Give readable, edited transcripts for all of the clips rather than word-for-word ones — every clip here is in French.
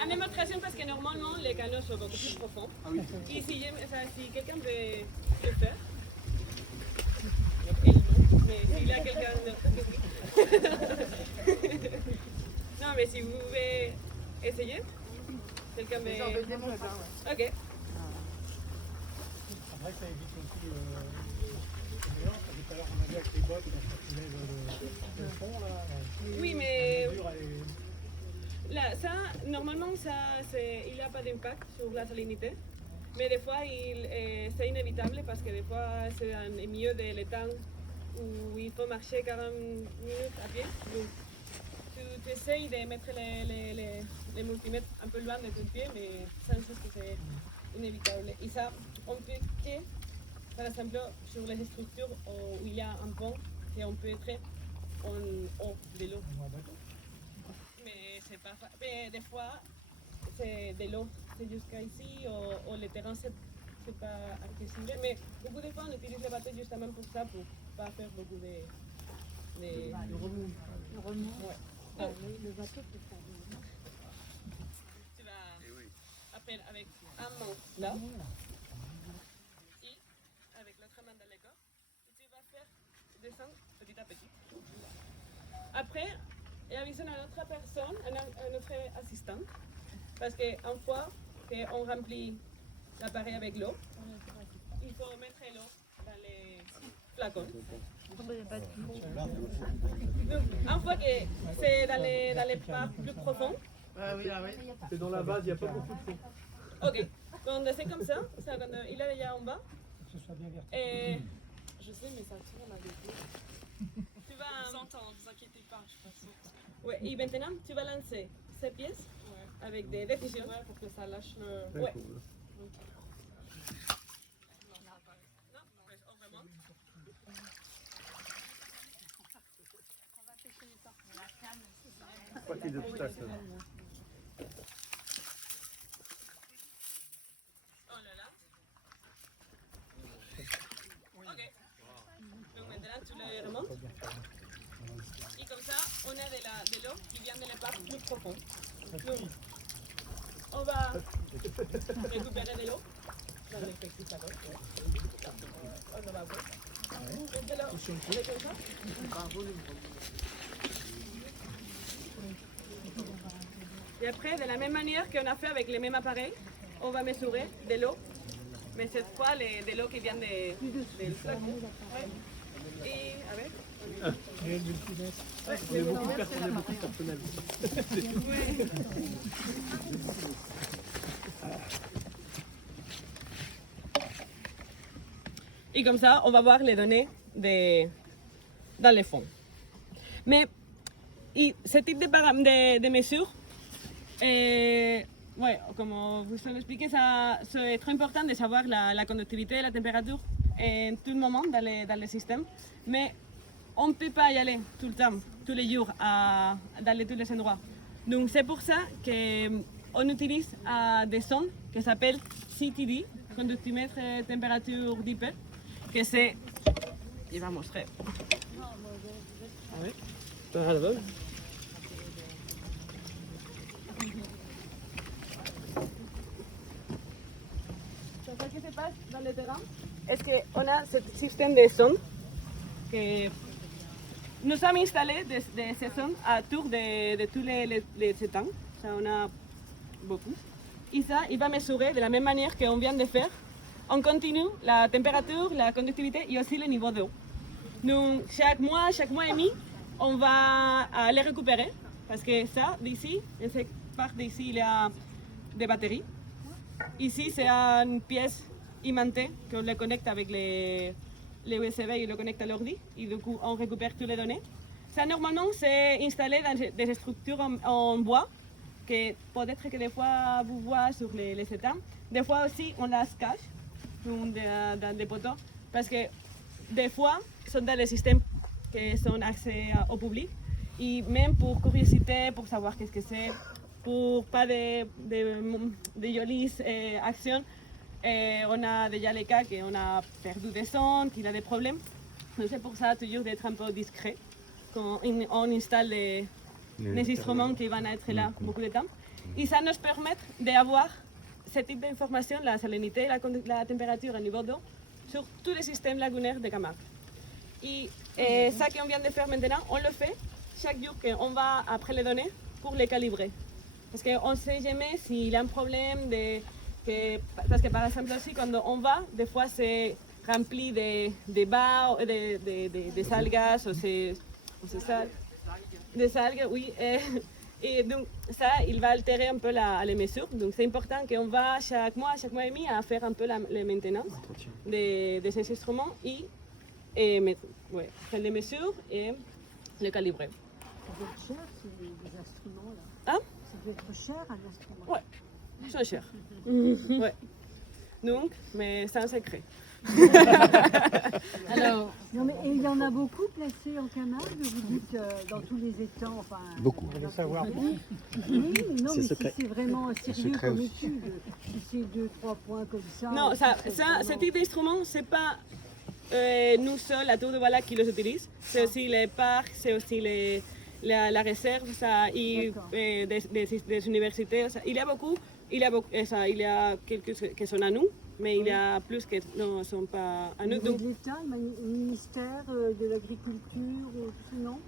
À même impression parce que normalement les canaux sont beaucoup plus profonds. Et si quelqu'un veut le faire, mais s'il y a quelqu'un d'autre. Non, mais si vous pouvez essayer, quelqu'un veut. Ok. Après, ça évite aussi le mélange. Tout à l'heure, on a vu avec les bottes, quand tu lèves le fond, là. Oui, mais. Là, ça, normalement, il n'y a pas d'impact sur la salinité. Mais des fois, c'est inévitable parce que des fois, c'est un milieu de l'étang où il faut marcher 40 minutes à pied. Donc, tu essayes de mettre les multimètres un peu loin de ton pied, mais ça, je pense que c'est inévitable. Et ça, on peut que, par exemple, sur les structures où il y a un pont, et on peut être en haut de l'eau. Mais c'est pas mais des fois, c'est de l'eau, c'est jusqu'à ici, ou le terrain, c'est pas accessible. Mais beaucoup de fois, on utilise les bateaux justement pour ça, pour pas faire beaucoup de... Le remous. Le remous. Ouais. Ah, le bateau, c'est ça. Tu vas après avec un main là, et avec l'autre main dans le corps, et tu vas faire descendre petit à petit. Après, et aviser à une autre personne, un autre assistant, parce qu'une fois qu'on remplit l'appareil avec l'eau, il faut mettre l'eau dans les flacons. Donc, une fois que c'est dans les parts plus profondes, C'est dans la base, il n'y a pas beaucoup de fond. ok, quand c'est comme ça, quand il est déjà en bas, Que ce soit bien vertical. et Je sais, mais ça tourne avec eux. tu vas... On s'entend, ne vous inquiétez pas, je pense. Ouais, et maintenant, tu vas lancer ces pièces avec des décisions. Ouais, pour que ça lâche le... Ouais. Ok. Non, pues, on remonte. Pas qu'il y ait d'obstacles. On le lance. Ok. Donc maintenant, tu le remontes. Et comme ça, on a de l'eau qui vient de la part plus profonde. Donc, on va récupérer de l'eau dans les petits sacs. On va voir. De l'eau, c'est comme ça. Et après, de la même manière qu'on a fait avec les mêmes appareils, on va mesurer de l'eau, mais cette fois de l'eau qui vient del flacon. Ouais. Et avec Il y a une multimètre. Il y a beaucoup de personnel, beaucoup de personnel. Et comme ça, on va voir les données dans les fonds. Mais ce type de mesures, ouais, comme vous l'avez expliqué, c'est très important de savoir la conductivité et la température en tout moment dans le système. Mais on ne peut pas y aller tout le temps, tous les jours, dans tous les endroits. Donc c'est pour ça qu'on utilise des sondes qui s'appellent CTD, conductimètre température dipper, que c'est... Il va montrer. Ah, là-bas. Ce qui se passe dans le terrain, est qu'on a ce système de sondes que nous sommes installés de ces sondes autour de tous les étangs. Ça, on a beaucoup. Et ça, il va mesurer de la même manière qu'on vient de faire. On continue la température, la conductivité et aussi le niveau d'eau. Donc, chaque mois et demi, on va les récupérer. Parce que ça, d'ici, cette part d'ici, il y a des batteries. Ici, c'est une pièce aimantée qu'on le connecte avec les USB et le connecte à l'ordi. Et du coup, on récupère toutes les données. Ça, normalement, c'est installé dans des structures en bois, que peut-être que des fois, vous voyez sur les étangs. Des fois aussi, on les cache dans des poteaux. Parce que des fois, sont dans les systèmes qui sont accès au public. Et même pour curiosité, pour savoir qu'est-ce que c'est, pour pas de jolies actions, on a déjà les cas qu'on a perdu des sons, qu'il a des problèmes. Donc c'est pour ça toujours d'être un peu discret quand on installe les instruments qui vont être là beaucoup de temps. Et ça nous permet d'avoir ce type d'information, la salinité, la température, le niveau d'eau, sur tous les systèmes lagunaires de Camargue. Et ça qu'on vient de faire maintenant, on le fait chaque jour qu'on va après les données pour les calibrer. Parce qu'on ne sait jamais s'il y a un problème, parce que par exemple aussi quand on va, des fois c'est rempli de bas, des algas, ou c'est ça, des algues, oui. Et donc ça, il va altérer un peu les mesures. Donc c'est important qu'on va chaque mois et demi à faire un peu la maintenance de ces instruments et faire les mesures et les calibrer. Ça doit être cher, ces instruments-là. Hein? Ça doit être cher, un instrument. Ouais, ils sont chers. Ouais. Donc, mais c'est un secret. Alors, Non, mais et il y en a beaucoup placés en Camargue, vous dites dans tous les étangs, enfin. Beaucoup. Vous voulez savoir Oui, mais non, C'est mais secret. si c'est vraiment sérieux secret comme aussi. étude, si c'est 2-3 points comme ça. Non, ça, vraiment- ce type d'instrument, c'est pas nous seuls, la Tour de Voilà, qui les utilise. C'est aussi les parcs, c'est aussi la réserve, ça, et, D'accord. des universités. Ça. Il y a beaucoup, il y a quelques qui sont à nous, mais il y a plus qui ne sont pas à Au nous. niveau Donc, de l'État, le ministère de l'Agriculture, tout non?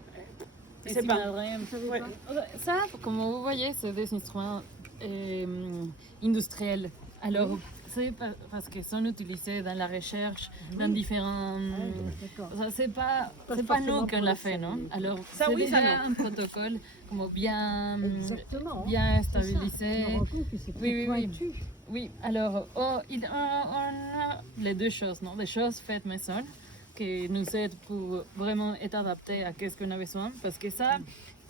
je sais pas. Vous savez Ouais. pas? ça, comme vous voyez, c'est des instruments industriels. Alors, c'est parce qu'ils sont utilisés dans la recherche, dans différents... D'accord. Ça, c'est pas forcément nous qui pour l'a la fait, non? santé. Alors, Ça, c'est oui, ça, déjà un protocole comme bien, Exactement. bien C'est ça. stabilisé. Je me rends compte que c'est très Oui, oui, oui. pointu. Oui, alors on a les deux choses, non? Des choses faites maison qui nous aident pour vraiment être adaptés à ce qu'on a besoin, parce que ça,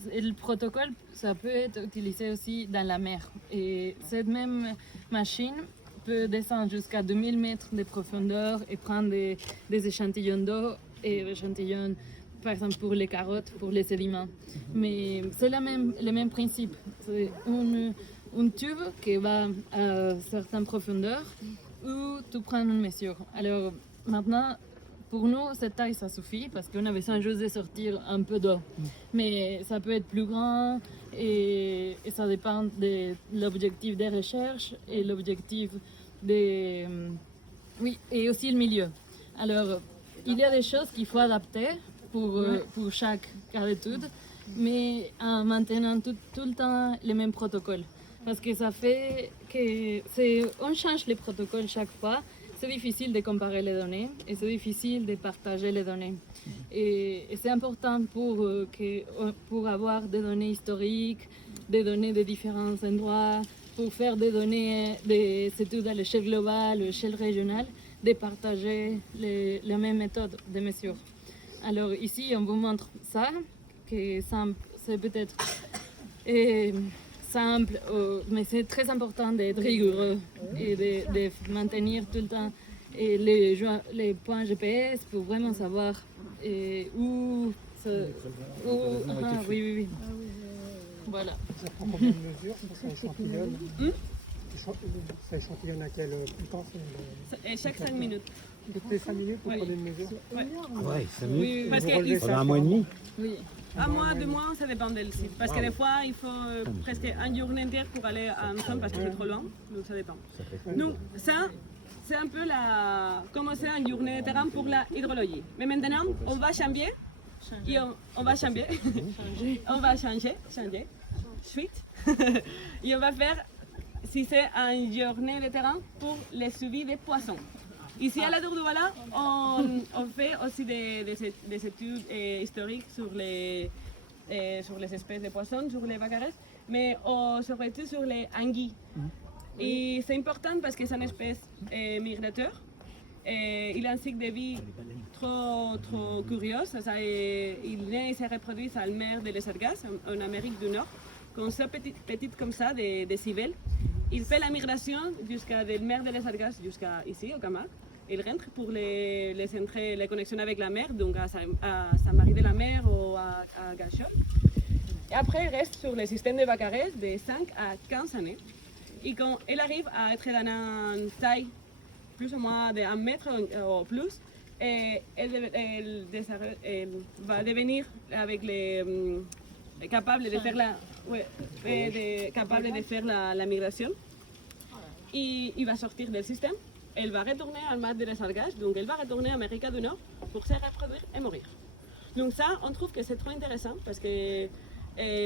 le protocole, ça peut être utilisé aussi dans la mer. Et cette même machine peut descendre jusqu'à 2000 mètres de profondeur et prendre des échantillons d'eau et échantillons, par exemple, pour les carottes, pour les sédiments. Mais c'est le même principe. C'est un tube qui va à certaines profondeurs où tu prends une mesure. Alors maintenant, pour nous, cette taille, ça suffit parce qu'on a besoin juste de sortir un peu d'eau. Mais ça peut être plus grand et ça dépend de l'objectif des recherches et l'objectif des... Oui, et aussi le milieu. Alors, il y a des choses qu'il faut adapter pour chaque cas d'étude, mais en maintenant tout le temps les mêmes protocoles. Parce que ça fait que on change les protocoles chaque fois. C'est difficile de comparer les données et c'est difficile de partager les données. Et c'est important pour avoir des données historiques, des données de différents endroits, pour faire des données, des études à l'échelle globale, à l'échelle régionale, de partager les mêmes méthodes de mesure. Alors ici, on vous montre ça, que c'est peut-être simple, mais c'est très important d'être rigoureux et de maintenir tout le temps les points GPS pour vraiment savoir où... oui. Voilà. Ça prend combien de mesures pour ça échantillonne Ça échantillonne à quelle fréquence Chaque 5 minutes. Toutes les 5 minutes, vous Oui. prenez une mesure Ouais, 5 minutes. Oui, parce Vous que relevez Pendant ça un mois et demi. Oui. un mois, 2 mois, ça dépend du site. Parce que des fois, il faut presque une journée entière pour aller à un centre parce que c'est trop loin. Donc ça dépend. Donc ça, c'est un peu commencer une journée de terrain pour la hydrologie. Mais maintenant, on va changer. Et on va changer. On va changer. Suite. Et on va faire, si c'est une journée de terrain, pour le suivi des poissons. Ici à la Tour de Voilà, on fait aussi des études historiques sur les espèces de poissons, sur les bacares, mais surtout sur les anguilles. Et c'est important parce que c'est une espèce migratoire. Il a un cycle de vie trop curieux. Il naît et se reproduit à la mer de les Sargasses, en Amérique du Nord. Quand c'est petit comme ça, des civelles, il fait la migration jusqu'à la mer de les Sargasses jusqu'à ici, au Camargue. Il rentre pour les connexions avec la mer, donc à Saint-Marie de la Mer ou à Gachol. Et après, il reste sur le système de Bacarès de 5 à 15 années. Et quand elle arrive à être dans une taille plus ou moins de 1 mètre ou plus, elle va devenir capable de faire ouais, capable de faire la migration. Et il va sortir du système. Elle va retourner à Mar de les Algas, donc elle va retourner en Amérique du Nord pour se reproduire et mourir. Donc ça, on trouve que c'est trop intéressant parce que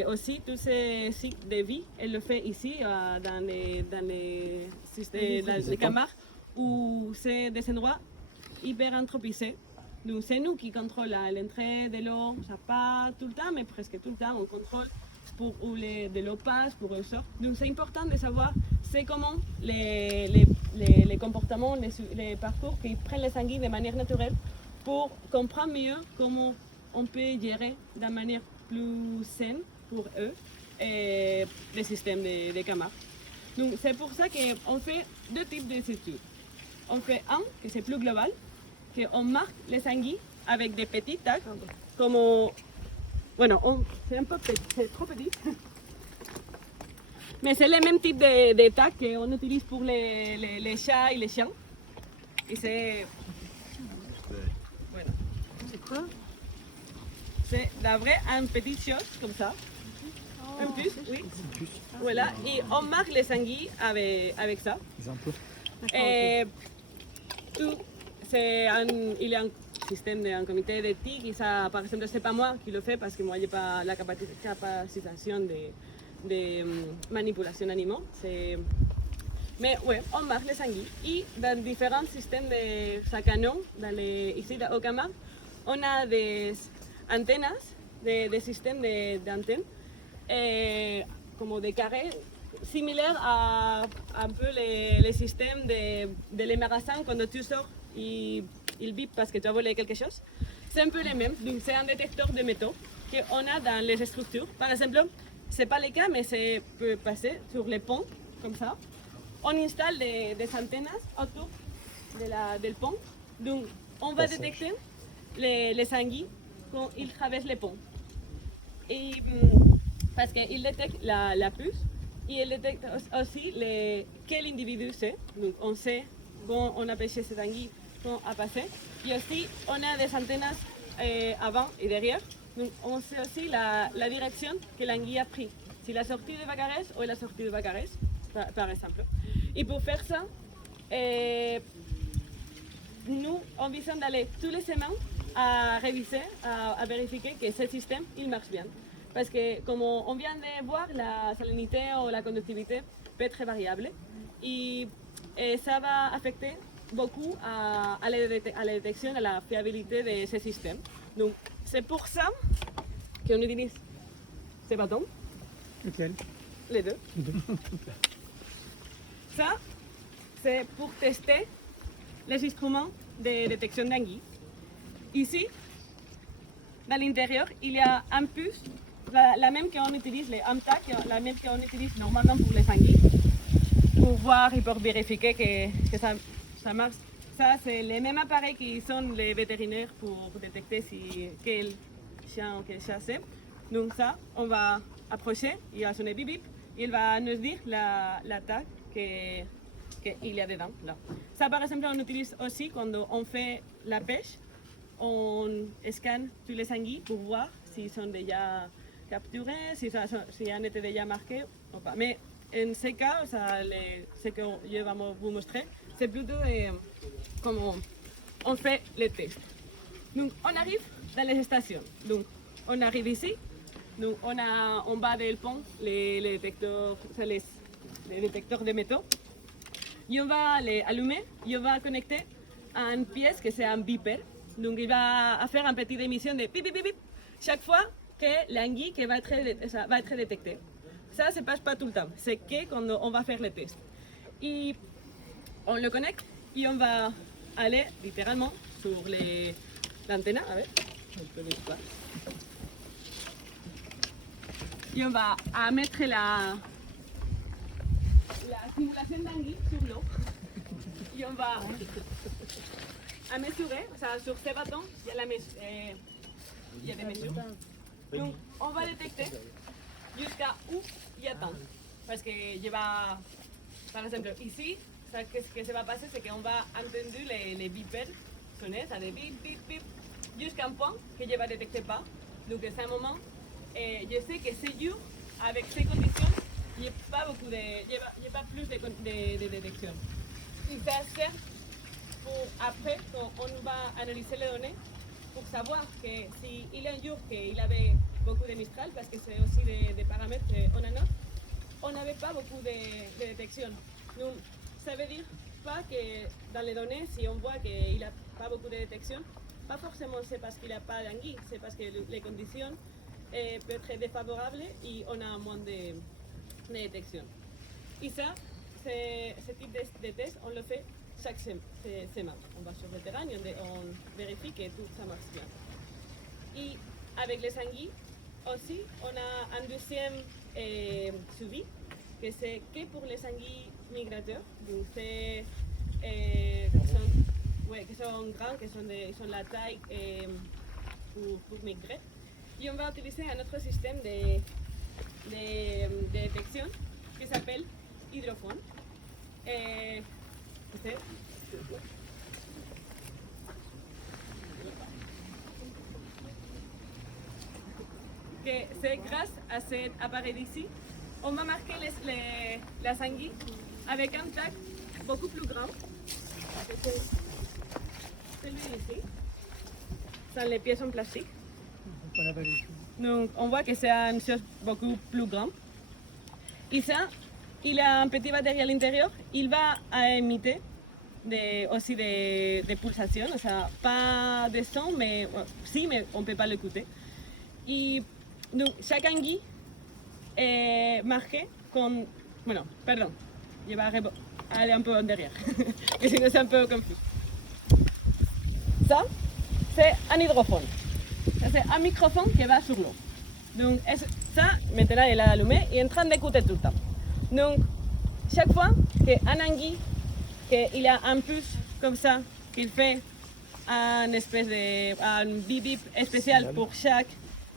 aussi tous ces cycles de vie, elle le fait ici dans les Camargues où c'est des endroits hyper anthropisés. Donc c'est nous qui contrôlons l'entrée de l'eau, ça pas tout le temps, mais presque tout le temps, on contrôle pour où de l'eau passe, pour où elle sort. Donc c'est important de savoir c'est comment les comportements, les parcours qui prennent les sanguines de manière naturelle pour comprendre mieux comment on peut gérer de manière plus saine pour eux les systèmes de Camargue. Donc c'est pour ça qu'on fait deux types d'études. On fait un qui c'est plus global, qu'on marque les sanguines avec des petits tags, comme c'est un peu petit, c'est trop petit. Mais c'est le même type de tags qu'on utilise pour les chats et les chiens. Et c'est... Voilà. C'est quoi? C'est d'après une petite chose comme ça. Un puce, oui. Voilà. Et on marque les sanguines avec ça. Et tout, il y a un système, un comité d'éthique. Et ça, par exemple, c'est pas moi qui le fais parce que moi, j'ai pas la capacitation de manipulation d'animaux. Mais ouais, on marque les sanguines. Et dans différents systèmes de sacanons, ici au Camargue, on a des antennes, des systèmes d'antennes, comme des carrés, similaires à un peu les systèmes de les magasins quand tu sors, ils bipent parce que tu as volé quelque chose. C'est un peu les mêmes, donc c'est un détecteur de métaux qu'on a dans les structures. Par exemple, ce n'est pas le cas, mais ça peut passer sur les ponts, comme ça. On installe des antennes autour du pont, donc on va détecter les sanguines quand ils traversent les ponts. Et, parce qu'il détecte la puce et il détecte aussi quel individu c'est. Donc on sait quand on a pêché cette anguille, quand a passé. Et aussi on a des antennes avant et derrière. Donc on sait aussi la direction que l'anguille a pris. Si la sortie de Vacarès ou la sortie de Vacarès, par exemple. Et pour faire ça, nous envisageons d'aller tous les semaines à réviser, à vérifier que ce système il marche bien. Parce que comme on vient de voir, la salinité ou la conductivité peut être variable et ça va affecter beaucoup à la détection, à la fiabilité de ce système. Donc c'est pour ça qu'on utilise ces bâtons. Lequel? Les deux. Ça, c'est pour tester les instruments de détection d'anguilles. Ici, dans l'intérieur, il y a un puce, la même qu'on utilise, les AMTAC, la même qu'on utilise normalement pour les anguilles, pour voir et pour vérifier que ça marche. Ça, c'est les mêmes appareils qui sont les vétérinaires pour détecter quel chien ou quel chat c'est. Donc ça, on va approcher, il va sonner bip bip, il va nous dire l'attaque qu'il y a dedans. Là. Ça, par exemple, on utilise aussi quand on fait la pêche, on scanne tous les anguilles pour voir s'ils sont déjà capturés, si on était déjà marqué ou pas. Mais en ce cas, ce que je vais vous montrer, c'est plutôt comment on fait les tests. Donc, on arrive dans les stations. Donc, on arrive ici. Donc, on a en bas du pont les détecteurs de métaux. Et on va les allumer et on va connecter à une pièce que c'est un beeper. Donc, il va faire une petite émission de bip bip bip bip chaque fois que l'anguille va être détectée. Ça ne se passe pas tout le temps. C'est que quand on va faire les tests. Et on le connecte et on va aller littéralement sur l'antenne. Et on va mettre la simulation d'anguille sur l'eau. Et on va mesurer, sur ces bâtons, il y a des mesures. Donc on va détecter jusqu'à où il y a temps. Parce que par exemple, ici, ce qui se va passer, c'est qu'on va entendre les beepers sonner, ça des bip, bip, bip, jusqu'à un point que je ne vais détecter pas. Donc c'est un moment, je sais que c'est dur avec ces conditions, il n'y a pas beaucoup il y a pas plus de détection. Et ça sert pour après, quand on va analyser les données, pour savoir que s'il y a un jour qu'il avait beaucoup de Mistral, parce que c'est aussi des paramètres qu'on a, on n'avait pas beaucoup de détection. Donc, ça veut dire pas que dans les données, si on voit qu'il n'a pas beaucoup de détection, pas forcément c'est parce qu'il n'a pas d'anguille, c'est parce que les conditions peuvent être défavorables et on a moins de détection. Et ça, ce type de test, on le fait chaque semaine. On va sur le terrain et on vérifie que tout ça marche bien. Et avec les anguilles, aussi, on a un deuxième suivi, que c'est que pour les anguilles migrateurs. Donc, c'est qui sont grands, qui sont la taille pour migrer. Et on va utiliser un autre système de détection qui s'appelle hydrophone. Que c'est grâce à cet appareil d'ici, on va marquer la anguille avec un tag beaucoup plus grand. C'est celui ici. Ce sont les pièces en plastique. Pas la vallée. Donc on voit que c'est une chose beaucoup plus grande. Et ça, il a un petit batterie à l'intérieur. Il va émettre aussi des pulsations, o sea, pas de son, mais si, mais on ne peut pas l'écouter. Et donc chaque anguille est marquée comme... Bueno, pardon, je vais aller un peu en derrière, que sinon c'est un peu confus. Ça, c'est un hydrophone. Ça, c'est un microphone qui va sur l'eau. Donc ça, maintenant il est allumé et est en train d'écouter tout le temps. Donc chaque fois qu'un anguille, qu'il a un puce comme ça, qu'il fait un espèce un bip bip spécial pour chaque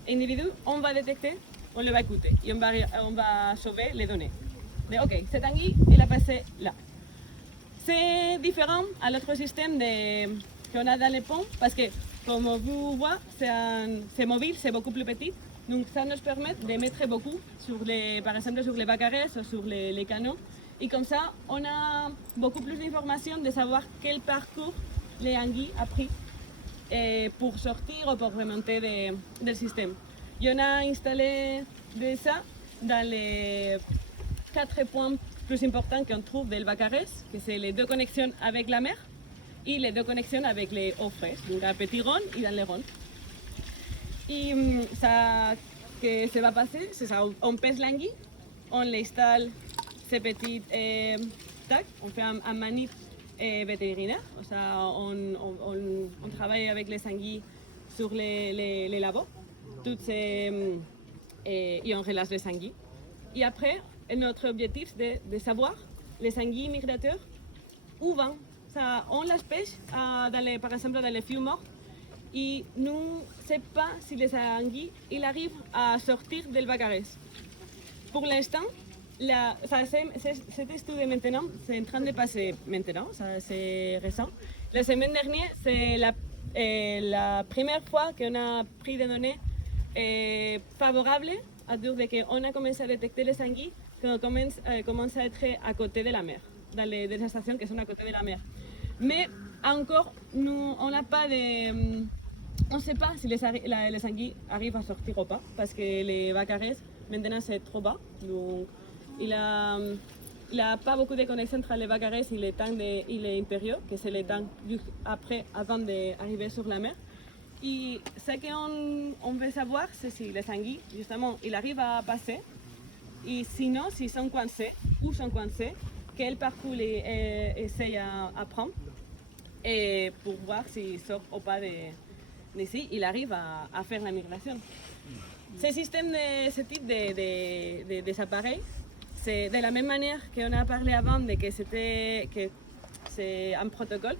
individu, on va détecter, on le va écouter et on va sauver les données. Mais ok, cette anguille, il a passé là. C'est différent à l'autre système qu'on a dans les ponts parce que, comme vous voyez, c'est mobile, c'est beaucoup plus petit. Donc ça nous permet de mettre beaucoup, par exemple sur les bacarès ou sur les canaux. Et comme ça, on a beaucoup plus d'informations de savoir quel parcours les anguilles a pris pour sortir ou pour remonter du système. Et on a installé de ça dans les 4 points plus importants qu'on trouve del bacarès, que c'est les 2 connexions avec la mer et les 2 connexions avec les eaux fraises, donc à Petit Rhône et dans les Rhônes. Et ça, que ça va passer, c'est ça, on pèse l'anguille, on l'installe ces petites tacs, on fait un manip vétérinaire, o sea, on travaille avec les anguilles sur les labos, et on relâche les anguilles. Et après, notre objectif c'est de savoir les anguilles migrateurs où vont. Ça, on les pêche, par exemple dans les fûts morts, et nous ne savons pas si les anguilles arrivent à sortir del bacarès. Pour l'instant, cet étude maintenant, c'est en train de passer maintenant, c'est récent. La semaine dernière, c'est la première fois qu'on a pris des données favorables à dire qu'on a commencé à détecter les anguilles qui commencent à être à côté de la mer, dans les stations qui sont à côté de la mer. Mais encore, nous, on n'a pas de... On ne sait pas si les anguilles arrivent à sortir ou pas, parce que les bacarès, maintenant, c'est trop bas. Donc, il n'y a pas beaucoup de connexion entre les bacarès et les tanks et intérieurs, que c'est les tanks juste après, avant d'arriver sur la mer. Et ce qu'on veut savoir, c'est si les anguilles, justement, ils arrivent à passer, et sinon, s'ils sont coincés, où sont coincés, quel parcours ils essayent à prendre, et pour voir s'ils sortent ou pas d'ici, ils arrivent à faire la migration. Ce type de appareils, c'est de la même manière qu'on a parlé avant de que c'est un protocole.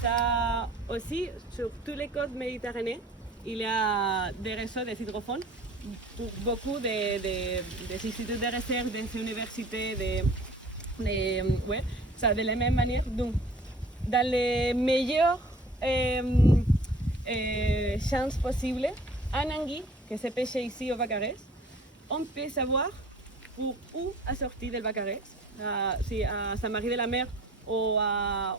Ça aussi, sur tous les côtes méditerranéennes, il y a des réseaux de hydrophones pour beaucoup des instituts de recherche, des universités, ça de la même manière. Donc, dans les meilleures chances possibles, un anguille que se pêche ici au bacarès, on peut savoir pour où sortir del Bacarès, si à Saint-Marie de la Mer ou à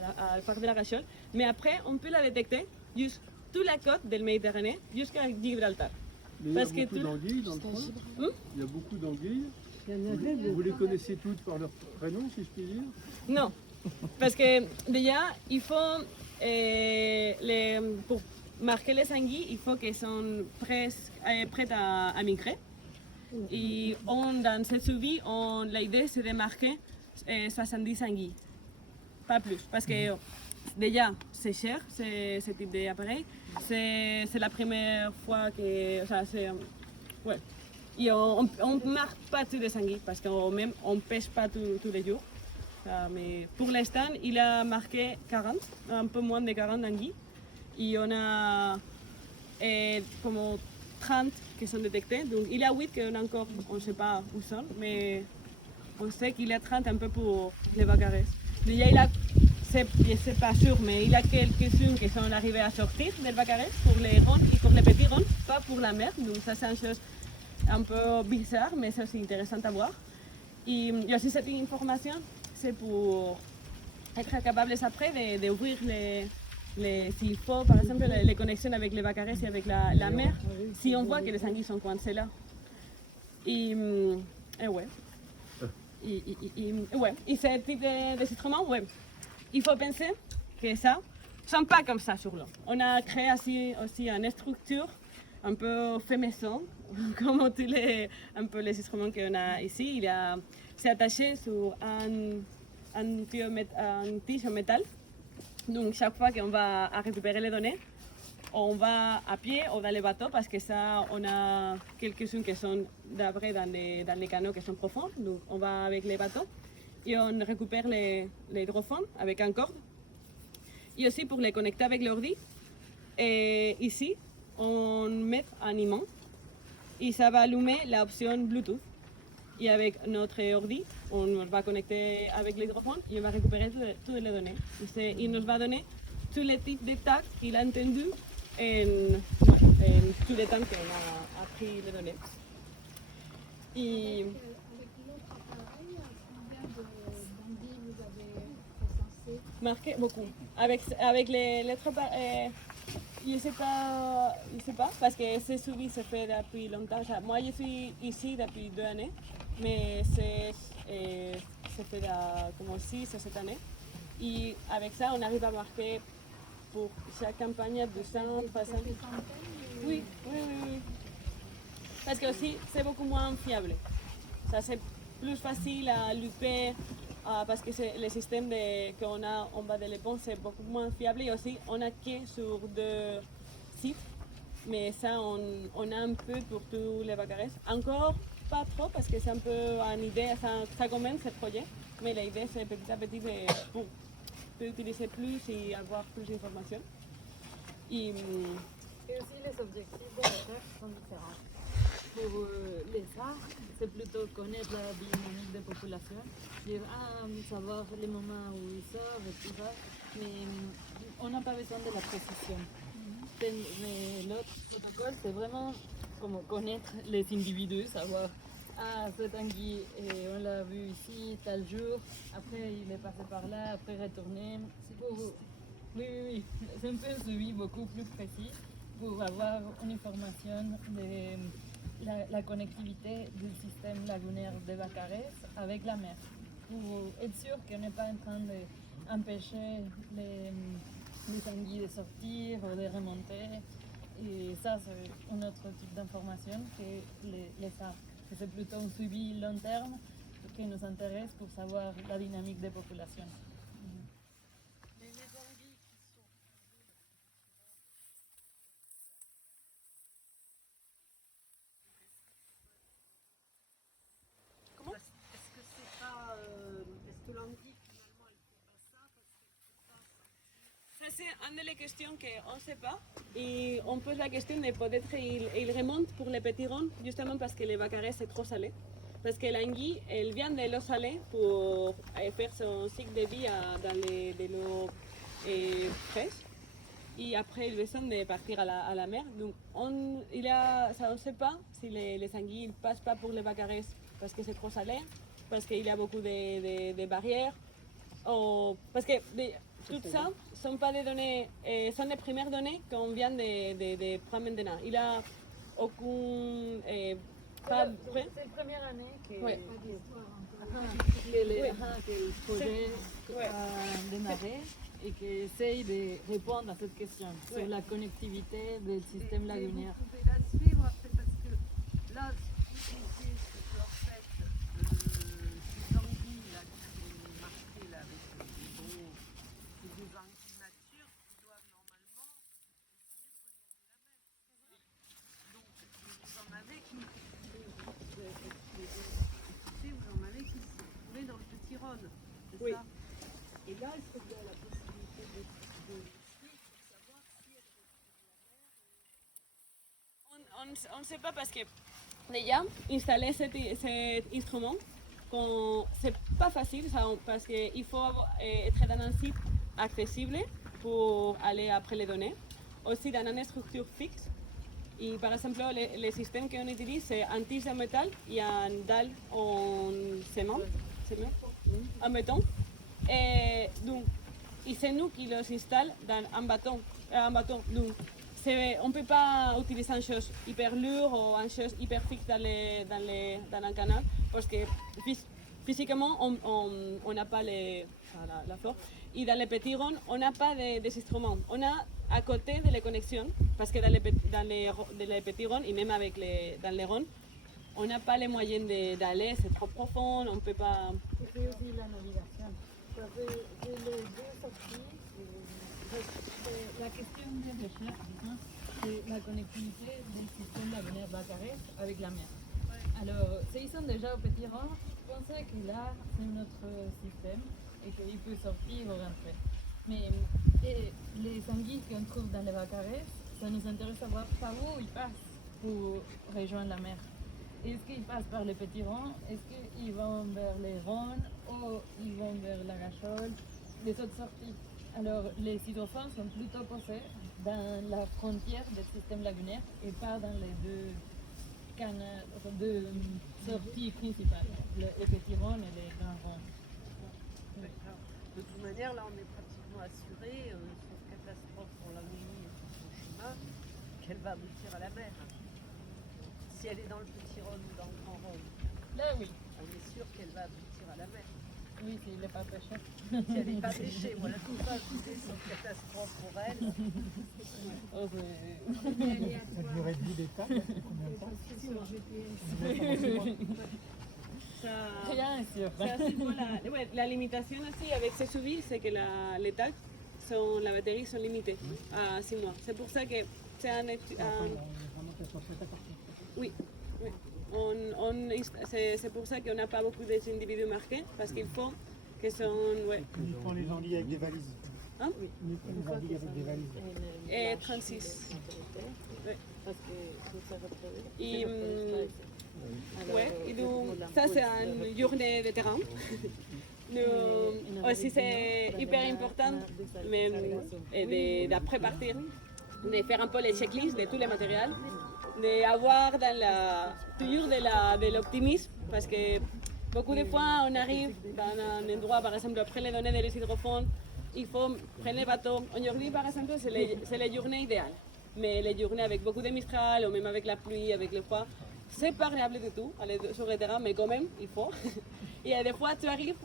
la part de la Rachel. Mais après, on peut la détecter juste toute la côte de Méditerranée jusqu'à Gibraltar. Mais Parce il y a que beaucoup tout- d'anguilles dans le coin. Il y a beaucoup d'anguilles. Il y en avait Vous les connaissez toutes par leur prénom, si je puis dire? Non, parce que déjà, il faut, pour marquer les anguilles, il faut qu'elles soient prêtes à migrer. Et dans cette suivi, l'idée c'est de marquer 70 anguilles, pas plus, parce que déjà c'est cher ce type d'appareil, c'est la première fois que, ouais. Et on ne marque pas tous les anguilles parce qu'on ne pêche pas tous les jours. Mais pour l'instant, il a marqué 40, un peu moins de 40 anguilles. Et on a comme 30 qui sont détectés. Donc il y a 8 qu'on encore, on ne sait pas où sont, mais on sait qu'il y a 30 un peu pour les Bacarès. Déjà, je ne sais pas sûr, mais il y a quelques-unes qui sont arrivées à sortir des Bacarès pour les ronds et pour les petits ronds, pas pour la mer. Donc ça, c'est une chose un peu bizarre, mais c'est aussi intéressant à voir. Et aussi cette information, c'est pour être capable après d'ouvrir s'il faut, par exemple, les connexions avec les Bacarès et avec la mer, si on voit que les anguilles sont coincées là. Et ouais. Ouais. Et ce type d'enregistrement, ouais. Il faut penser que ça ne sont pas comme ça sur l'eau. On a créé aussi une structure un peu fait maison, comme tous les instruments qu'on a ici. C'est attaché sur un tige en métal. Donc chaque fois qu'on va récupérer les données, on va à pied ou dans les bateaux parce que ça, on a quelques-uns qui sont d'après dans les canaux qui sont profonds. Donc on va avec les bateaux et on récupère les hydrophones avec un corde. Et aussi pour les connecter avec l'ordi. Et ici, on met un aimant et ça va allumer l'option Bluetooth. Et avec notre ordi, on va connecter avec l'hydrophone et on va récupérer toutes les données. Il nous va donner tous les types de tags qu'il a entendus en tous les temps qu'on a appris les données. Et Avec l'autre appareil, combien d'anguilles vous avez recensé? marqué beaucoup. Avec les lettres, je ne sais pas, parce que ce suivi se fait depuis longtemps. Moi, je suis ici depuis 2 années, mais c'est fait comme 6 ou 7 années. Et avec ça, on arrive à marquer pour chaque campagne 200, 300. Oui. Parce que aussi, c'est beaucoup moins fiable. Ça, c'est plus facile à lutter parce que le système qu'on a en bas de l'éponge, c'est beaucoup moins fiable. Et aussi, on a que sur 2 sites. Mais ça, on a un peu pour tous les Bacarès. Encore pas trop parce que c'est un peu une idée, ça commence ce projet. Mais l'idée, c'est petit à petit pour utiliser plus et avoir plus d'informations. Et aussi les objectifs de recherche sont différents. Pour les arts, c'est plutôt connaître la dynamique des populations, dire savoir les moments où ils sortent et tout ça, mais on n'a pas besoin de la précision. Mais l'autre protocole, c'est vraiment comme connaître les individus, savoir cette anguille, on l'a vu ici tel jour, après il est passé par là, après retourné. C'est pour... Oui, c'est un peu un suivi beaucoup plus précis pour avoir une information de la connectivité du système lagunaire de Bacarès avec la mer, pour être sûr qu'on n'est pas en train d'empêcher les anguilles de sortir ou de remonter. Et ça, c'est un autre type d'information que les arts. C'est plutôt un suivi long terme qui nous intéresse pour savoir la dynamique des populations. Est-ce que l'anguille, finalement, elle fait pas ça parce qu'elle ça, c'est une des questions qu'on ne sait pas. Et on pose la question de peut-être il remonte pour les petits ronds, justement parce que les Bacarès c'est trop salé. Parce que l'anguille, elle vient de l'eau salée pour faire son cycle de vie dans de l'eau fraîche. et après ils besoin de partir à la mer. Donc on ne sait pas si les anguilles ne passent pas pour les bacarès parce que c'est trop salé, parce qu'il y a beaucoup de barrières, ou parce que tout ça ne sont pas des données, sont les premières données qu'on vient de prendre maintenant. Il n'y a aucun... pas près. C'est la première année que, Ouais. que le projet a démarré et qui essaye de répondre à cette question sur la connectivité des systèmes lagunaires. Vous pouvez la suivre, c'est parce que là, ce qui est, c'est qu'en fait, ces anguilles là, qui sont marquées là, avec des anguilles matures qui doivent normalement essayer de regagner la mer. Donc, vous en avez qui... Vous en avez qui se trouvaient dans le petit Rhône, c'est Oui. ça? Et là, est-ce qu'il y a la possibilité de suivre pour savoir si elles retrouvent On ne sait pas parce que déjà installer cet instrument, c'est pas facile ça, parce qu'il faut être dans un site accessible pour aller après les données, aussi dans une structure fixe. Et par exemple, le système qu'on utilise, c'est un tige de métal et un dalle en ciment, en béton. Et donc, c'est nous qui les installons dans un bâton. Donc, on ne peut pas utiliser une chose hyper lourde ou une chose hyper fixe dans un canal parce que physiquement, on n'a pas la force. Et dans les petits ronds, on n'a pas des instruments. On a à côté de les connexions, parce que dans les petits ronds, et même dans les ronds, on n'a pas les moyens d'aller, c'est trop profond, on ne peut pas... Et c'est aussi la navigation. Parce que j'ai les deux sorties. La question de recherche, disons, c'est la connectivité du système lagunaire Bacarès avec la mer. Alors, s'ils sont déjà au petit rang, je pensais que là, c'est notre système et qu'il peut sortir ou rentrer. Mais les anguilles qu'on trouve dans les Bacarès, ça nous intéresse à voir par où ils passent pour rejoindre la mer. Est-ce qu'ils passent par les petits ronds? Est-ce qu'ils vont vers les ronds ou ils vont vers la Gachole? Les autres sorties. Alors, les hydrophones sont plutôt posés dans la frontière du système lagunaire et pas dans les deux sorties principales, les petits ronds et les grands ronds. De toute manière, là, on est pratiquement assuré, sauf catastrophe pour l'anguille et tout son chemin, qu'elle va aboutir à la mer. Si elle est dans le petit Rhône ou dans le grand Rhône, Là, oui. on est sûr qu'elle va aboutir à la mer. Oui, s'il n'est pas pêché. Si elle n'est pas pêchée, voilà, tout ça, c'est une catastrophe pour elle. Oh, Cette durée de vie des tables, c'est combien de temps? Sur le GPS. rien est sûr. La limitation aussi avec ces suivis, c'est que les tags, la batterie sont limitées à 6 mois. C'est pour ça que c'est un... Oui, oui. C'est pour ça qu'on n'a pas beaucoup d'individus marqués, parce qu'il faut que sont... Ouais. Uniquement les anguilles avec des valises. Hein? Uniquement les anguilles avec des valises. Et 36. Ouais. Et, ouais, et donc, ça c'est une journée de terrain. Aussi c'est hyper important d'après partir, de faire un peu les checklists de tous les matériels, d'avoir toujours de l'optimisme parce que beaucoup de fois on arrive dans un endroit, par exemple après les données des hydrophones, il faut prendre le bateau. Aujourd'hui par exemple c'est la journée idéale, mais les journées avec beaucoup de mistral ou même avec la pluie, avec le froid, c'est pas agréable du tout aller sur le terrain, mais quand même il faut. Et des fois tu arrives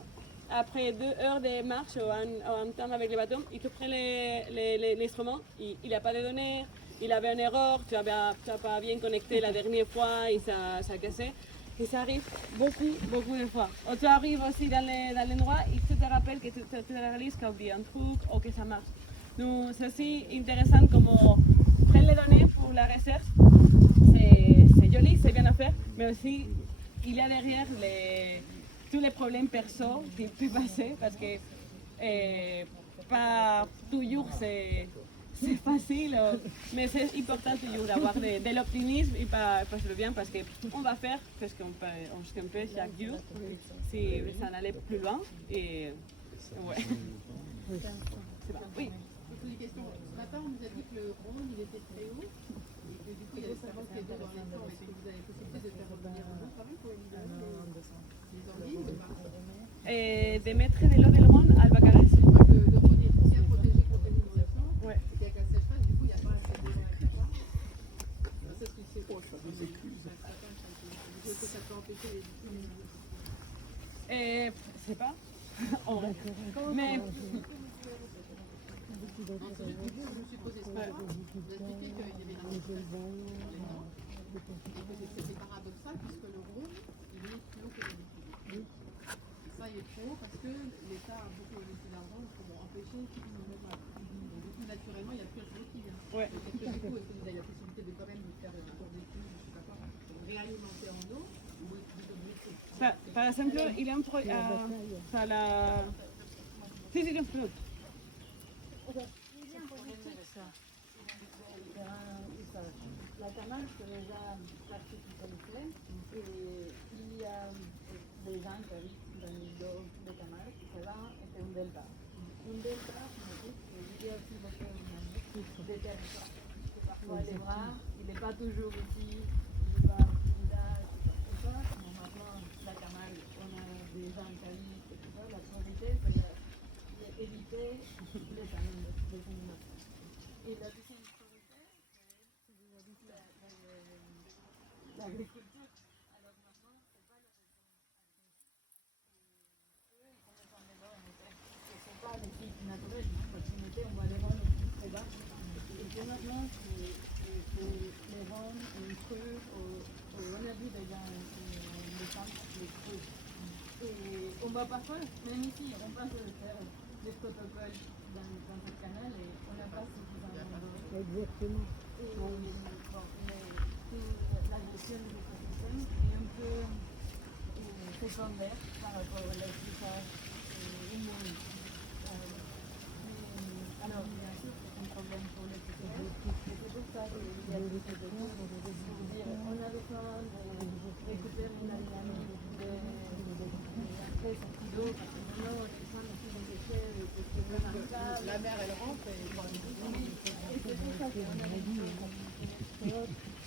après 2 heures de marche ou un temps avec le bateau, il te prend l'instrument, il n'a pas de données, il avait une erreur, tu n'as pas bien connecté la dernière fois et ça a cassé. Et ça arrive beaucoup de fois. Ou tu arrives aussi dans l'endroit et tu te rappelles que tu réalises qu'il y a oublié un truc ou que ça marche. Donc c'est aussi intéressant comme prendre les données pour la recherche. C'est joli, c'est bien à faire, mais aussi il y a derrière tous les problèmes perso qui peuvent passer parce que pas toujours c'est facile, mais c'est important toujours d'avoir de l'optimisme et pas le bien parce qu'on va faire ce qu'on peut chaque jour si ça n'allait plus loin. Et ouais. C'est bon. Oui. poser des questions. Ce matin, on nous a dit que le Rhône, il était très haut. Et que du coup, il y avait certains qui étaient dans l'instant. Est-ce que vous avez possibilité de faire revenir un autre quand même pour éliminer les anguilles ou pas? De mettre de l'eau del Rhône al Bacarès. Je crois que le Rhône est bien protégé contre l'inondation. Ouais. Et qu'avec la sécheresse, du coup, il n'y a pas assez d'eau dans la cata. C'est ce que c'est. Est-ce que ça peut empêcher les Je sais pas. On va. Mais Non, c'est juste que je me suis posé ce matin. Vous expliqué qu'il y avait la sécheresse là-dedans. Et que c'était paradoxal puisque le Rhône, il est plus haut que le Rhône. Ça, il est trop haut parce que l'État a beaucoup investi d'argent pour empêcher qu'il ne mette pas. Donc, du coup, naturellement, il n'y a plus assez d'eau qui vient. Ouais. Est-ce que du coup, est-ce que vous avez la possibilité de quand même faire un tour d'études, je sais pas quoi, pour réalimenter en eau ou plutôt de l'eau? par ejemplo, il y a un projet. La. Sí, sí, no. La canal se déjà artificialisée et il y a des gens qui habitent dans le dos de canal qui se va et un delta. Un delta signifie qu'il y a aussi beaucoup de territoire. Parfois les bras, il n'est pas toujours aussi, il va là, et ça. Mais maintenant, la canal, on a des gens qui habitent et tout ça. La priorité, c'est d'éviter les inondations. Et la deuxième priorité, l'agriculture. Alors maintenant, c'est pas la ce ne sont pas des sites naturels, parce qu'on était, on va les rendre très bas. Et que maintenant, c'est les rendre un creux, on a vu déjà les centres, les creux. Et on va parfois, même ici, on passe de faire des protocoles dans ce canal et on n'a pas suffisamment d'eau. Exactement. Et bon, mais la gestion du écosystème est un peu secondaire par rapport à l'affichage humain. Alors, bien sûr, c'est un problème pour l'écosystème. Et c'est pour ça qu'il y a des questions. On a besoin de récupérer la dynamique après sortie d'eau, parce que maintenant, les gens aussi des déchets, c'est vraiment ça. La mer, elle rentre et Et c'est pour ça qu'on a dit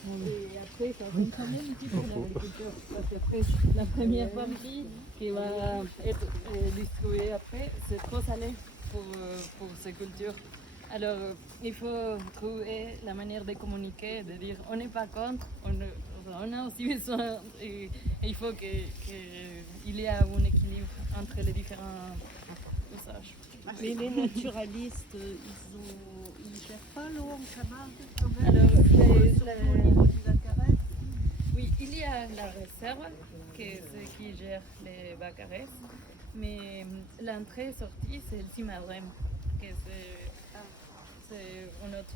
et après ça va changer un petit peu l'agriculture parce qu'après la première partie qui va être distribuée après c'est trop salé pour ces cultures. Alors il faut trouver la manière de communiquer, de dire on n'est pas contre, on a aussi besoin et il faut qu'il y ait un équilibre entre les différents usages. Mais les naturalistes, ils ne gèrent pas l'eau en Camargue quand même. Alors, Surtout au niveau du Bacarès. oui, il y a la réserve, qui est ce qui gère les Bacarès, mais l'entrée et sortie, c'est le Cimarrem, que c'est une autre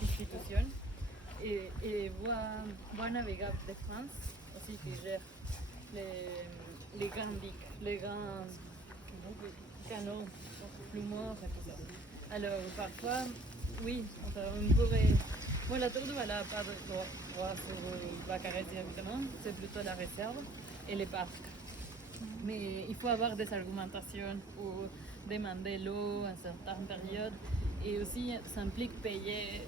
institution. Et Voie Navigable de France, aussi qui gère les grands digues, les grands canaux, plumeaux et tout ça. Alors parfois, oui, on pourrait... Bon, la Tour de Vala n'a pas de droit sur Bacarès directement, c'est plutôt la réserve et les parcs. Mais il faut avoir des argumentations pour demander l'eau à certaines périodes et aussi ça implique payer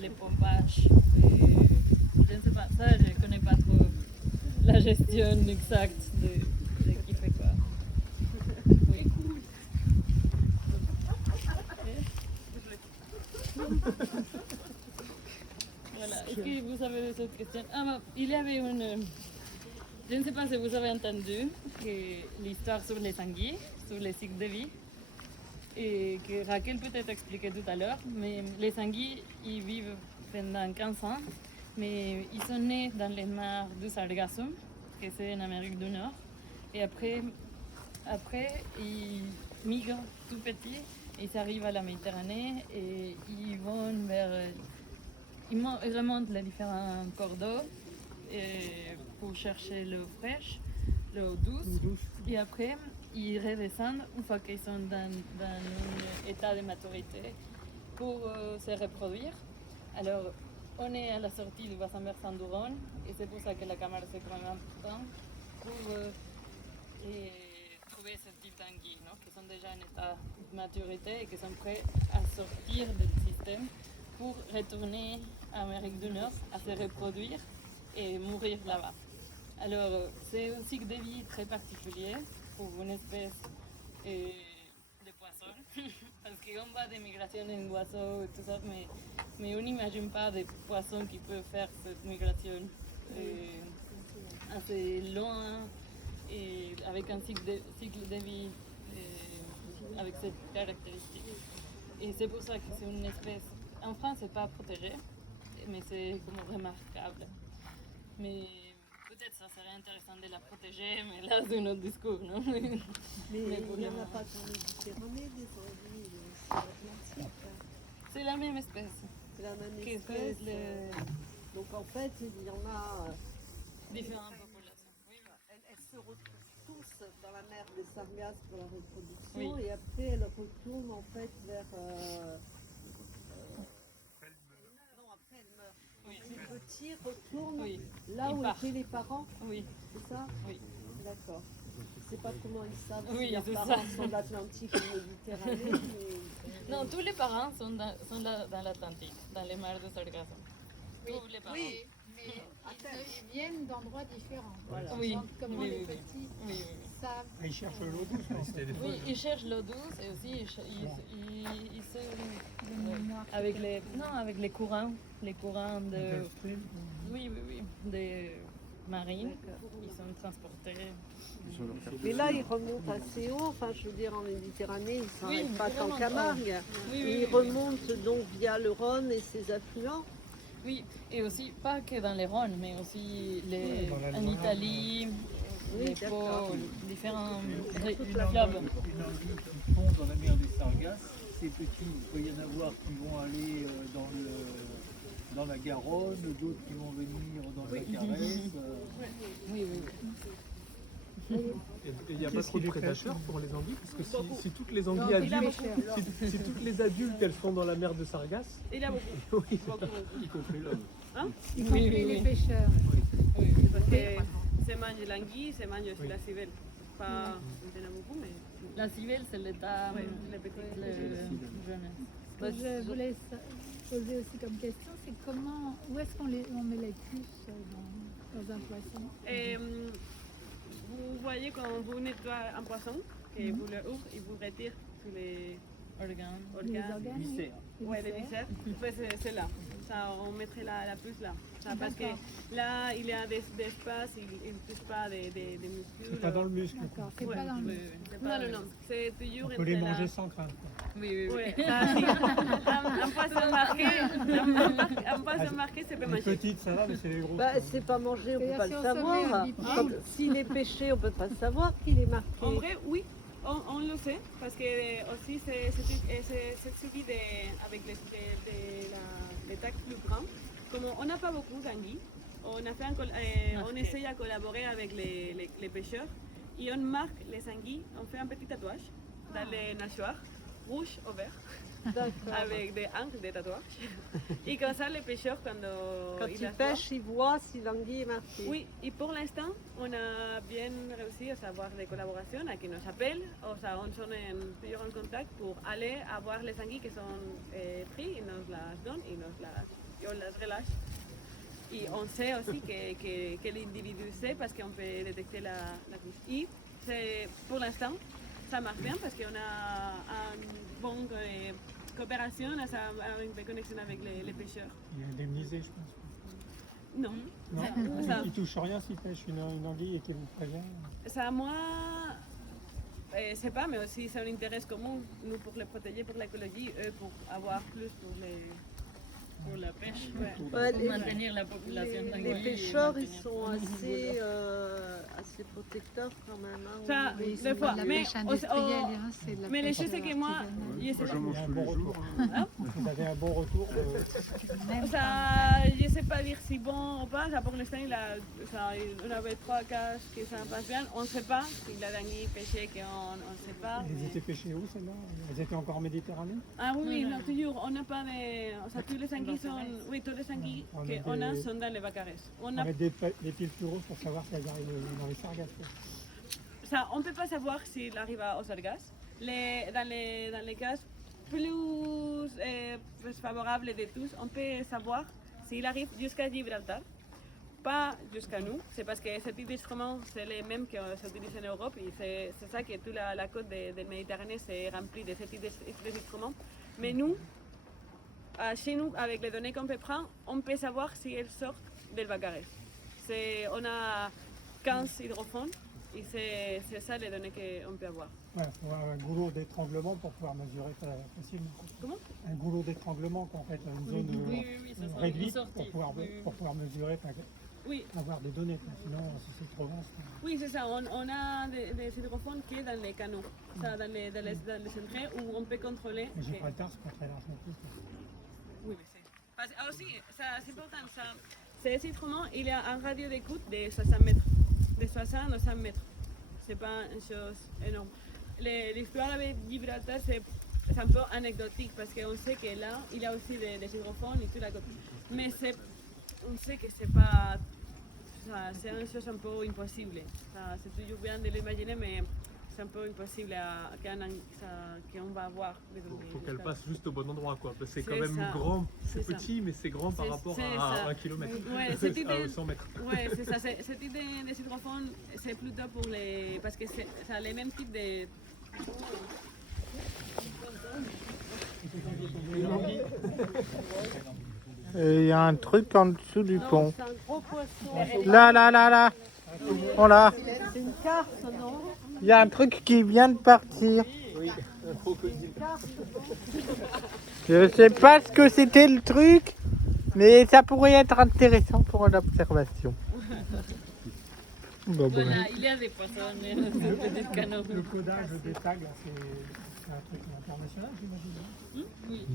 les pompages. Et, je ne sais pas, ça je ne connais pas trop la gestion exacte de qui fait quoi. Oui. Voilà. Est-ce que vous avez d'autres questions? Ah, bon, il y avait une... Je ne sais pas si vous avez entendu l'histoire sur les anguilles, sur les cycles de vie, et que Raquel peut-être expliqué tout à l'heure, mais les anguilles, ils vivent pendant 15 ans, mais ils sont nés dans les mares du Sargassum, que c'est en Amérique du Nord, et après ils migrent tout petits, ils arrivent à la Méditerranée et ils vont vers... Ils remontent les différents cours d'eau pour chercher l'eau fraîche, l'eau douce, et après ils redescendent une fois qu'ils sont dans un état de maturité pour se reproduire. Alors on est à la sortie du bassin versant du Rhône et c'est pour ça que la Camargue c'est quand même important pour trouver ce type anguilles, non, qui sont déjà en état de maturité et qui sont prêts à sortir du système pour retourner en Amérique du Nord, à se reproduire et mourir là-bas. Alors, c'est un cycle de vie très particulier pour une espèce de poisson, parce qu'on voit des migrations en oiseaux et tout ça, mais on n'imagine pas des poissons qui peuvent faire cette migration assez loin et avec un cycle de vie avec cette caractéristique. Et c'est pour ça que c'est une espèce, en France, c'est pas protégé, mais c'est comme remarquable. Mais peut-être ça serait intéressant de la protéger, mais là c'est un autre discours, non? Mais il pour n'y le en a moment. pas qu'en Méditerranée, des anguilles, c'est l'Atlantique. C'est la même espèce. C'est la même Qui espèce. fait Donc en fait, il y en a. différentes populations. Oui, Elles se retrouvent tous dans la mer des Sargasses pour la reproduction Oui. et après elles retournent en fait vers. Non, après elles meurent. oui, Les petits retournent oui, là Ils où partent. étaient les parents, oui, c'est ça? oui. D'accord. Je ne sais pas comment ils savent Oui, si leurs c'est parents ça. sont de l'Atlantique ou de Méditerranée. Mais... Non, tous les parents sont dans l'Atlantique, dans les mers de Sargasso. Tous les parents. Oui. Mais ils viennent d'endroits différents. Voilà. Oui, Donc, comment oui, les oui, oui. petits Oui, oui. savent. Ils cherchent l'eau douce. Oui, ils cherchent l'eau douce et aussi ils se... mémoire, avec les courants de... Oui, des marines, ils sont transportés. Mais là, ils remontent assez haut. Enfin, je veux dire, en Méditerranée, ils ne s'arrêtent Oui, pas ils qu'en remontent Camargue. Oui, Ils remontent donc via le Rhône et ses affluents. Oui, et aussi pas que dans les Rhônes, mais aussi dans la en Loire. Italie, Oui, les d'accord. Pôles, différents Une clubs. anguille qui fond dans la mer des Sargasses, ces petits, il peut y en avoir qui vont aller dans la Garonne, d'autres qui vont venir dans la Caresse. Oui, oui. Et il n'y a pas Qu'est-ce trop de qu'il est fait prédateurs pour les anguilles, parce que Beaucoup. si toutes les anguilles Il a adultes, beaucoup. si toutes les adultes elles sont dans la mer de Sargasse, Il y a beaucoup. oui, Beaucoup. y compris l'homme. Y compris oui, les oui. pêcheurs. Parce que se mange l'anguille, se mange aussi la civelle. Pas, il y en a beaucoup, mais. La civelle, c'est l'état Ouais, les petits. jeunesse. Ce que je voulais poser aussi comme question, c'est où est-ce qu'on met les puces dans un poisson? Et, vous voyez quand vous nettoyez un poisson, et vous le ouvrez, il vous retire tous les Organes. Les organes. organes? Viscères. Ouais, les viscères. Ouais, c'est là. Ça, on mettrait la puce là. Ça, parce que D'accord. là, il y a des espaces, il ne touche pas des muscles. C'est pas dans le muscle. D'accord, c'est Ouais. pas dans le... Oui, oui. Non. C'est toujours On peut les entre la- manger sans crainte. Oui, oui, oui. Ouais, un poisson marqué, un poisson marqué, c'est pas Les magique. petites, ça va, mais c'est les grosses. Bah, c'est pas mangé, on peut C'est-à-dire pas si le on se met savoir. un bipède. Quand- S'il est pêché, on peut pas savoir qu'il est marqué. En vrai, oui, on le sait, parce que aussi c'est suivi avec les tacs plus grands. Comme on n'a pas beaucoup d'anguilles, on essaye à collaborer avec les pêcheurs et on marque les anguilles, on fait un petit tatouage dans les nageoires, rouge ou vert, D'accord. avec des encres de tatouage. Et comme ça, les pêcheurs, quand Quand la ils pêchent, ils voient si l'anguille est marquée. Oui, et pour l'instant, on a bien réussi à avoir des collaborations, à qui nous appellent, o sea, on est toujours en contact pour aller à voir les anguilles qui sont prises, ils nous las donnent et on les relâche. Et on sait aussi que l'individu sait parce qu'on peut détecter la couche. Et pour l'instant, ça marche bien parce qu'on a une bonne coopération, une bonne connexion avec les pêcheurs. Il est indemnisé, je pense. Non. Non, Ça- il touche rien s'il pêche une anguille et qu'il vous prévient. Ça, moi, je sais pas, mais aussi c'est un intérêt commun, nous pour les protéger, pour l'écologie, eux pour avoir plus Pour la pêche. Ouais. Ouais, Pour maintenir la population les d'anguilles et pêcheurs, ils maintenir- sont assez protecteurs quand même. Hein, Ça, au niveau des fois, la mais pêche industrielle, hein, c'est de la mais les pêche choses, c'est que moi, artisanale. je sais Moi, pas. je mange tous les jours. Vous avez un bon retour de... Même Ça, je sais pas dire si bon ou pas, ça pour l'instant, on avait 3 cas que ça passe bien, on ne sait pas, s'il a d'anguilles pêchées, qu'on ne sait pas. Elles étaient pêchées où, celles-là? Elles étaient encore en Méditerranée? Ah oui, non, toujours, on n'a pas de... O sea, tous les anguilles sont... Oui, tous les anguilles On a qu'on a des- sont dans les bacares. On a Avec des piles plus grosses pour savoir si elles arrivent dans les sargasses. ça, on ne peut pas savoir s'il arrive aux Sargasses. Dans les cas plus favorables de tous, on peut savoir s'il arrive jusqu'à Gibraltar. Pas jusqu'à nous, c'est parce que ce type d'instrument, c'est les mêmes que s'utilisent en Europe et c'est ça que toute la côte de Méditerranée s'est remplie de ce type d'instruments. Mais nous, chez nous, avec les données qu'on peut prendre, on peut savoir si elles sortent del Bacarès. On a 15 hydrophones et c'est ça les données qu'on peut avoir. Ouais, il faut un goulot d'étranglement pour pouvoir mesurer facilement. Comment? Un goulot d'étranglement, en fait, une zone Oui, ça sera une réduite sortie. pour pouvoir mesurer, Oui. avoir des données. Sinon, si c'est trop vaste. Oui, c'est ça. On a des hydrophones qui sont dans les canaux, ça, dans les entrées où on peut contrôler. Mais Gibraltar, c'est pas très large non plus. Oui, mais c'est. Aussi, c'est important. Ces instruments, il y a un radio d'écoute de 60 mètres. De 60 à 100 mètres. C'est pas une chose énorme. L'histoire avec Gibraltar, c'est un peu anecdotique parce qu'on sait que là, il y a aussi des hydrophones et tout la côte. Mais on sait que c'est pas. C'est une chose un peu impossible. C'est toujours bien de l'imaginer, mais c'est un peu impossible qu'on va avoir. Il faut qu'elle passe juste au bon endroit, quoi. Parce que c'est quand C'est même ça. grand, c'est C'est petit, mais c'est grand par rapport à 1 km, Ouais, cette idée, à 100 mètres. ouais, c'est ça. Cette idée des hydrophones, c'est plutôt pour les. Parce que ça a les mêmes types de. Et il y a un truc en dessous du pont. C'est un gros poisson. Là. On l'a. C'est une carte, non? Il y a un truc qui vient de partir. Je sais pas ce que c'était le truc, mais ça pourrait être intéressant pour l'observation. Bon, bon. Voilà, il y a des poissons dans ce petit canot. Le codage des tags, c'est un truc international, j'imagine. Oui.